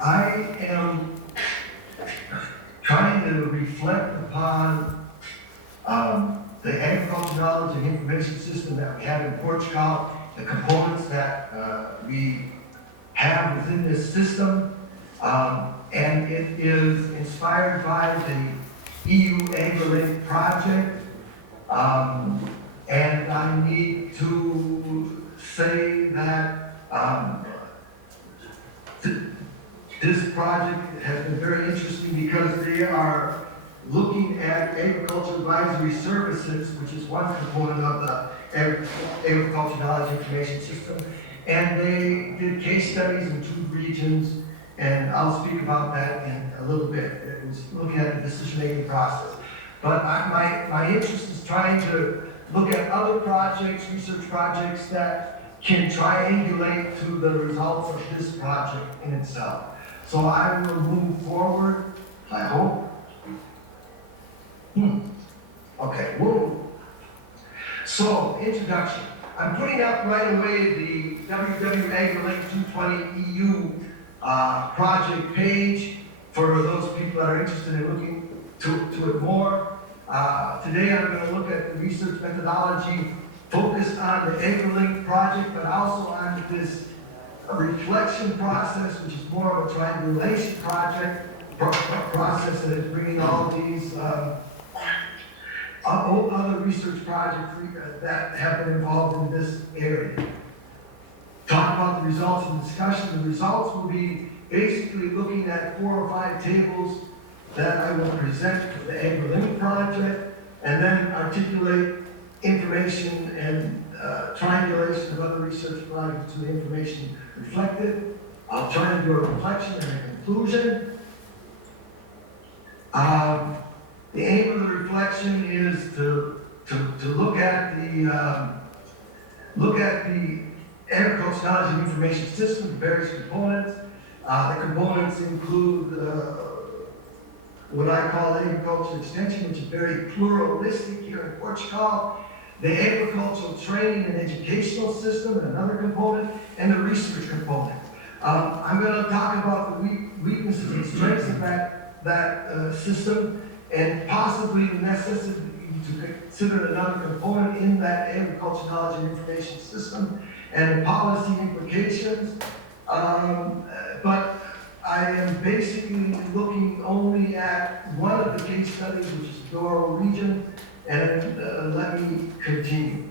I am trying to reflect upon the agricultural knowledge and information system that we have in Portugal, the components that we have within this system, and it is inspired by the EU AGRI project, and I need to say that this project has been very interesting because they are looking at agricultural advisory services, which is one component of the agricultural knowledge information system. And they did case studies in 2 regions, and I'll speak about that in a little bit. It was looking at the decision-making process. But my interest is trying to look at other projects, research projects that can triangulate to the results of this project in itself. So I will move forward, I hope. Okay, whoa. So, introduction. I'm putting up right away the www.agrilink 220 EU project page for those people that are interested in looking to it more. Today I'm going to look at the research methodology focused on the AGRI project, but also on this reflection process, which is more of a triangulation process that is bringing all these other research projects that have been involved in this area. Talk about the results and discussion. The results will be basically looking at 4 or 5 tables that I will present to the AGRI project, and then articulate information and triangulation of other research projects to the information reflected. I'll try and do a reflection and a conclusion. The aim of the reflection is to look at the agricultural knowledge and information system, the various components. The components include what I call agricultural extension, which is very pluralistic here in Portugal. The agricultural training and educational system, another component, and the research component. I'm going to talk about the weaknesses and strengths of that system, and possibly the necessity to consider another component in that agricultural knowledge and information system, and policy implications. But I am basically looking only at one of the case studies, which is the Douro region, and let me continue.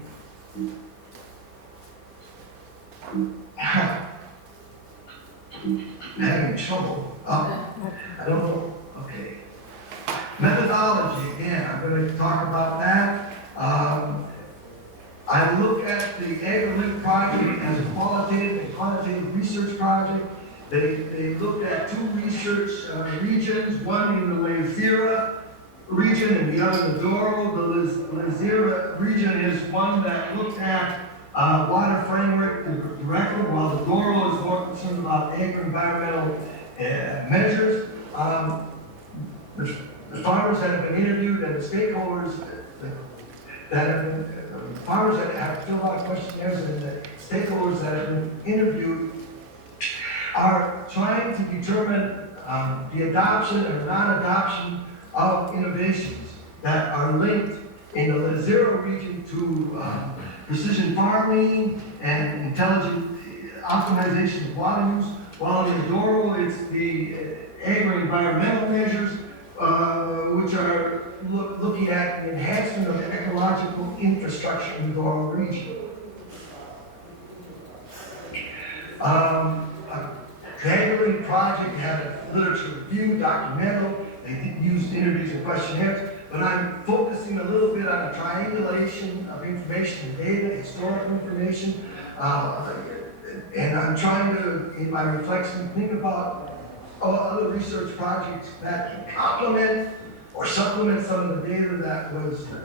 Having trouble. I don't know. Okay. Methodology, again, I'm going to talk about that. I look at the AGRI project as a qualitative and quantitative research project. They looked at 2 research regions, one in the Lezira region and the other the Douro. The Lezira region is one that looked at water framework directly, while the Douro is more concerned about agri-environmental measures. The farmers that have been interviewed and the stakeholders that have been, farmers that have filled out questionnaires and the stakeholders that have been interviewed are trying to determine the adoption or non-adoption of innovations that are linked in the Lezira region to precision farming and intelligent optimization of water use, while in the Douro it's the agri-environmental measures, which are looking at the enhancement of the ecological infrastructure in the Douro region. The AGRI project had a literature review, documental, they used interviews and questionnaires, but I'm focusing a little bit on a triangulation of information and data, historical information, and I'm trying to, in my reflection, think about other research projects that can complement or supplement some of the data that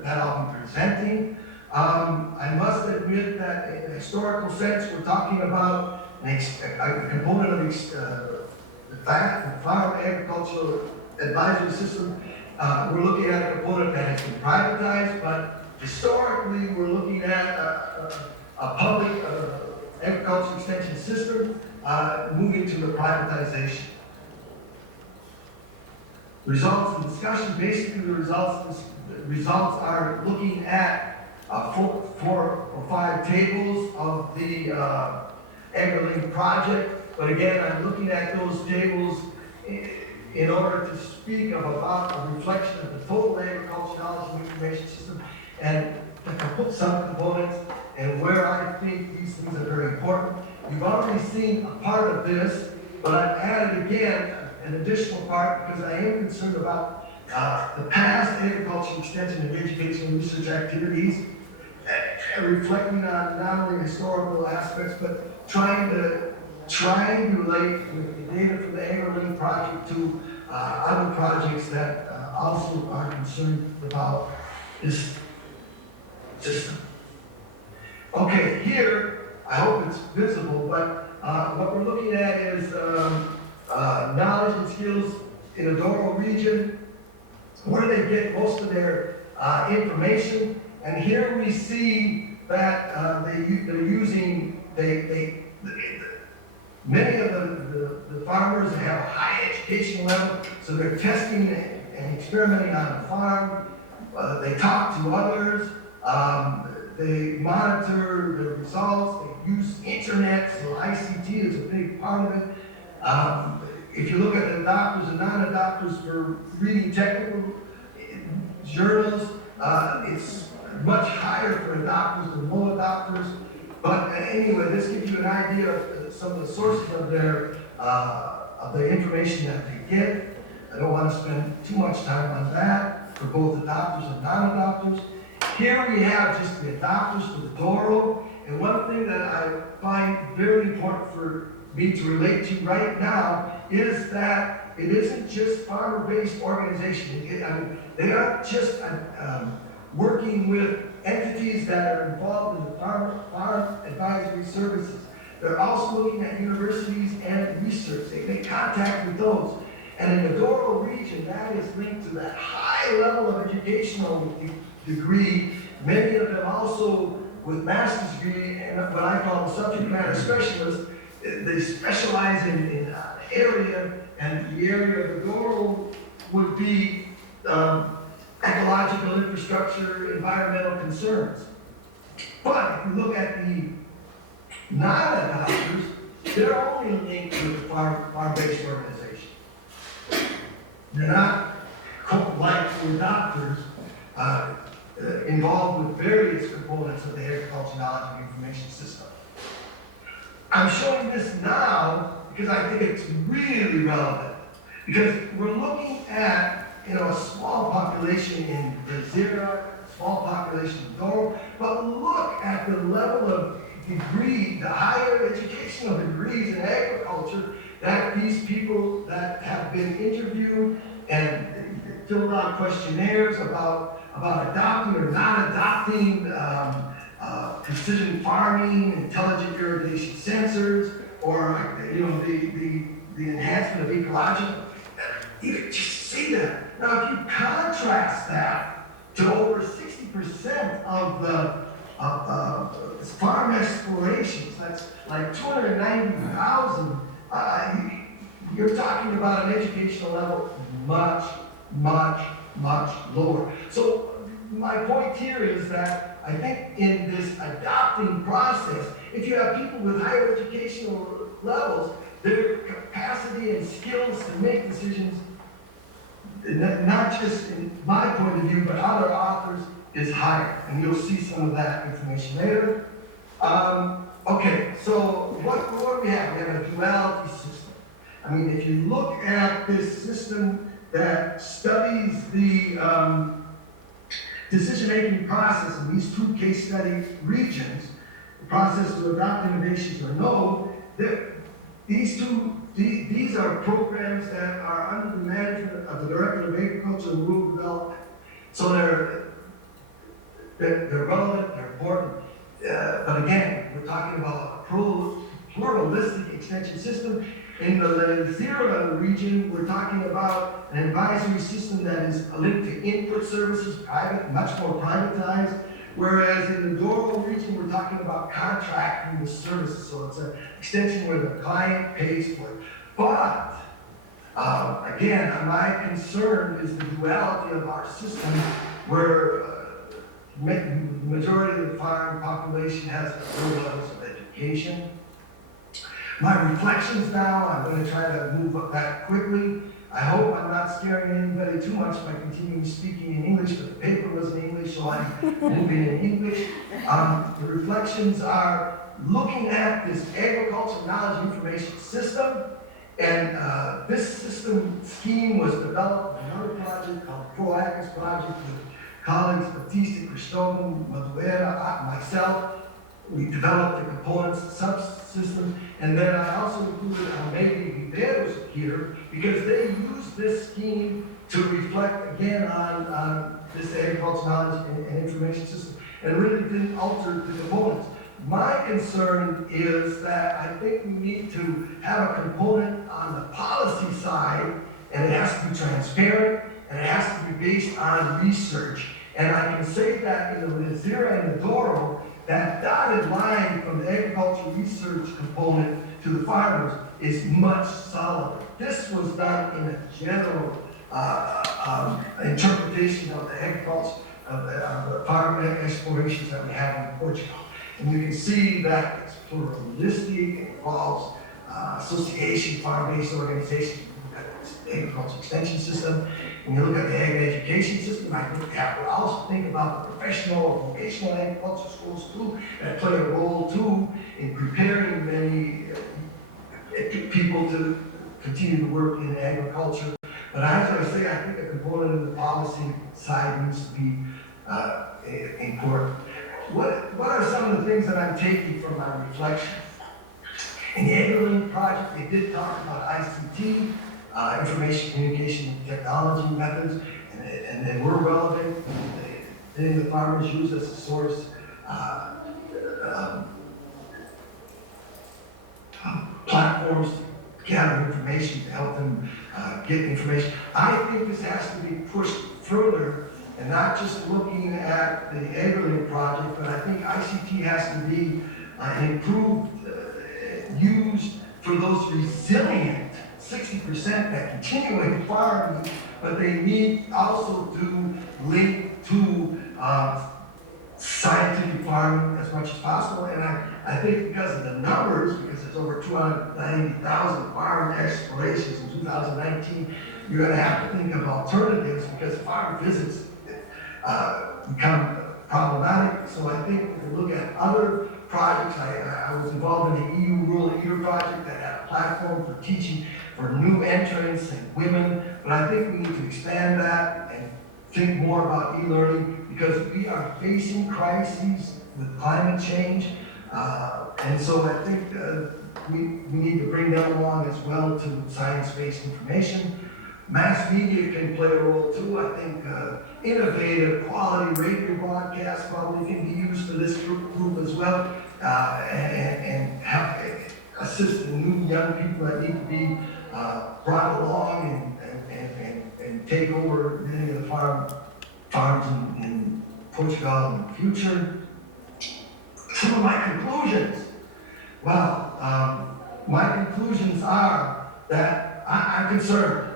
I'll be presenting. I must admit that in a historical sense, we're talking about a component of the farm agricultural advisory system. We're looking at a component that has been privatized, but historically we're looking at a public agricultural extension system moving to the privatization. Results of discussion, basically the results are looking at 4 or 5 tables of the AGRI project. But again, I'm looking at those tables in order to speak about a reflection of the total agricultural knowledge and information system and put some components and where I think these things are very important. You've already seen a part of this, but I've added again an additional part because I am concerned about the past agriculture extension and educational research activities, reflecting on not only historical aspects, but trying to triangulate with the data from the AGRI project to other projects that also are concerned about this system. Okay, here, I hope it's visible, but what we're looking at is knowledge and skills in a Doral region. Where do they get most of their information? And here we see that they're using, many of the farmers have a high educational level, so they're testing and experimenting on the farm. They talk to others. They monitor the results. They use internet, so ICT is a big part of it. If you look at the adopters and non-adopters for reading technical journals, it's much higher for adopters than low adopters. But anyway, this gives you an idea of some of the sources of the information that they get. I don't want to spend too much time on that for both adopters and non-adopters. Here we have just the adopters for the Doral, and one thing that I find very important for me to relate to right now is that it isn't just farmer-based organization. They aren't just working with entities that are involved in the farm advisory services. They're also looking at universities and research. They make contact with those. And in the Doral region, that is linked to that high level of educational degree. Many of them also with master's degree and what I call the subject matter specialists. They specialize in an area, and the area of the Doral would be ecological infrastructure, environmental concerns. But if you look at the non-adopters, they're only linked with the farm-based organization. They're not like the adopters involved with various components of the agricultural knowledge and information system. I'm showing this now because I think it's really relevant. Because we're looking at, a small population in Brazil, small population in Doral, but look at the level of degree, the higher educational degrees in agriculture that these people that have been interviewed and filled out questionnaires about adopting or not adopting precision farming, intelligent irrigation sensors, or the enhancement of ecological. You can just see that. Now, if you contrast that to over 60% of the farm explorations, that's like 290,000. You're talking about an educational level much, much, much lower. So my point here is that I think in this adopting process, if you have people with higher educational levels, their capacity and skills to make decisions, not just in my point of view, but other authors, is higher. And you'll see some of that information later. Okay, so what do we have? We have a duality system. I mean, if you look at this system that studies the decision-making process in these 2 case study regions, the process to adopt innovations or no, these are programs that are under the management of the Director of Agriculture and Rural Development. So they're relevant, they're important. But again, we're talking about a pluralistic extension system. In the Lezira region, we're talking about an advisory system that is linked to input services, much more privatized. Whereas in the Doral region, we're talking about contracting with services. So it's an extension where the client pays for it. But I again, my concern is the duality of our system where the majority of the farm population has low levels of education. My reflections now, I'm going to try to move up that quickly. I hope I'm not scaring anybody too much by continuing speaking in English, but the paper was in English, so I'm moving in English. The reflections are looking at this agricultural knowledge information system, and this system scheme was developed in another project called AKIS project with colleagues Batista, Cristobal, Maduera, myself. We developed the components, the subsystem, and then I also included Almeida Riveros here because they use this scheme to reflect again on this agricultural knowledge and information system and really didn't alter the components. My concern is that I think we need to have a component on the policy side, and it has to be transparent, and it has to be based on research. And I can say that in the Lizera and the Doro, that dotted line from the agricultural research component to the farmers is much solider. This was done in a general interpretation of the agriculture, of the farm explorations that we have in Portugal. And you can see that it's pluralistic, it involves association, farm-based organizations. Agricultural extension system. When you look at the ag education system, I think we have to also think about the professional or vocational agriculture schools too, that play a role too in preparing many people to continue to work in agriculture. But as I say, I think a component of the policy side needs to be important. What are some of the things that I'm taking from my reflection? In the AGRI project, they did talk about ICT, information communication technology methods, and they were relevant. The farmers use as a source platforms to gather information to help them get information. I think this has to be pushed further and not just looking at the AGRI project, but I think ICT has to be improved, used for those resilient 60% that continue farming, but they need also to link to scientific farming as much as possible. And I think because of the numbers, because it's over 290,000 farm explorations in 2019, you're going to have to think of alternatives because farm visits become problematic. So I think if we look at other projects, I was involved in the EU Rural Leader project that had a platform for teaching for new entrants and women, but I think we need to expand that and think more about e-learning because we are facing crises with climate change, and so I think we need to bring them along as well to science-based information. Mass media can play a role too. I think innovative quality radio broadcasts probably can be used for this group as well, and help assist the new young people that need to be brought along and take over many of the farms in Portugal in the future. Some of my conclusions. Well, my conclusions are that I'm concerned.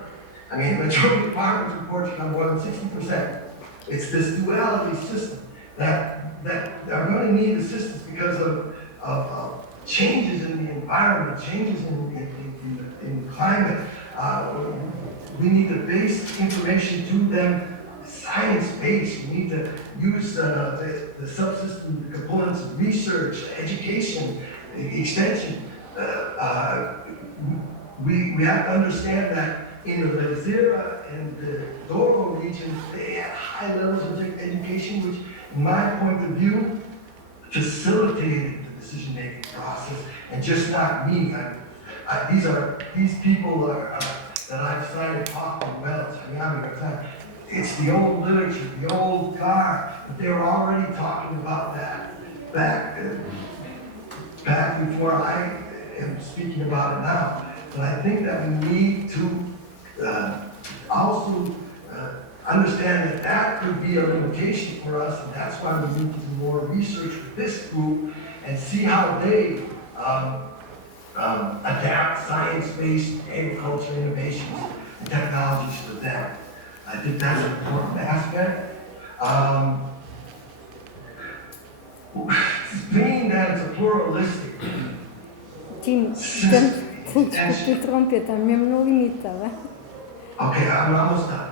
I mean, the majority of farmers in Portugal, more than 60%. It's this duality system that are going to need assistance because of changes in the environment, changes in climate. We need to base information to them science-based. We need to use the subsystem, the components of research, education, extension. We have to understand that in the Lizera and the Douro regions, they had high levels of education, which, in my point of view, facilitated the decision-making process, and just not me. These people are that I've started talking well. It's the old literature, the old guard, but they were already talking about that back before I am speaking about it now. But I think that we need to also understand that could be a limitation for us, and that's why we need to do more research with this group and see how they adapt science-based agriculture innovations and technologies for them. I think that's an important aspect. Being that it's a pluralistic Tim, desculpe interromper, está mesmo no limite, está bem? Okay, I'm almost done.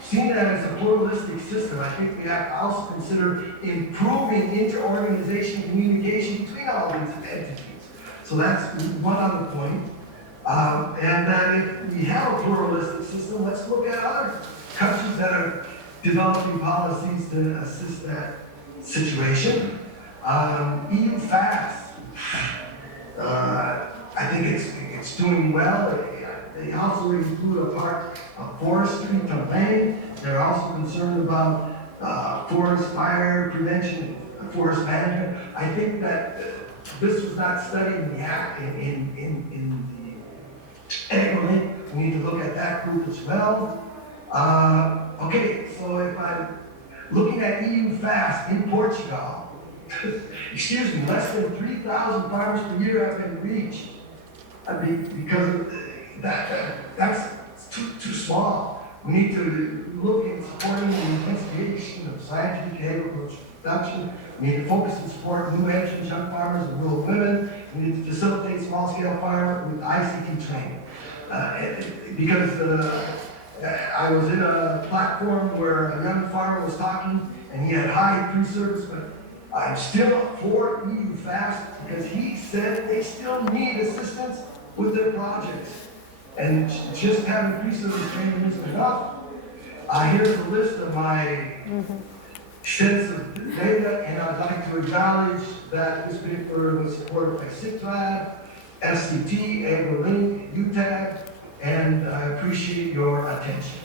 Seeing that it's a pluralistic system, I think we have to also consider improving inter-organization communication between all these entities. So that's one other point. And then if we have a pluralistic system, let's look at other countries that are developing policies to assist that situation. EU FAST, I think it's doing well. They also include a part of forestry to land. They're also concerned about forest fire prevention, forest management. I think that this was not studied in the AGRI. We need to look at that group as well. Okay, so if I'm looking at EU FAST in Portugal, excuse me, less than 3,000 farmers per year have been reached. I mean, because of that's too small. We need to look at supporting the intensification of scientific agricultural production. We need to focus and support new entrants, young farmers, and rural women. We need to facilitate small-scale farming with ICT training. Because I was in a platform where a young farmer was talking, and he had high pre-service, but I'm still for EU FAST because he said they still need assistance with their projects. And just having pre-service training isn't enough. Here's a list of my extensive data, and I'd like to acknowledge that this paper was supported by UTAD, FCT, AGRI, UTAD, and I appreciate your attention.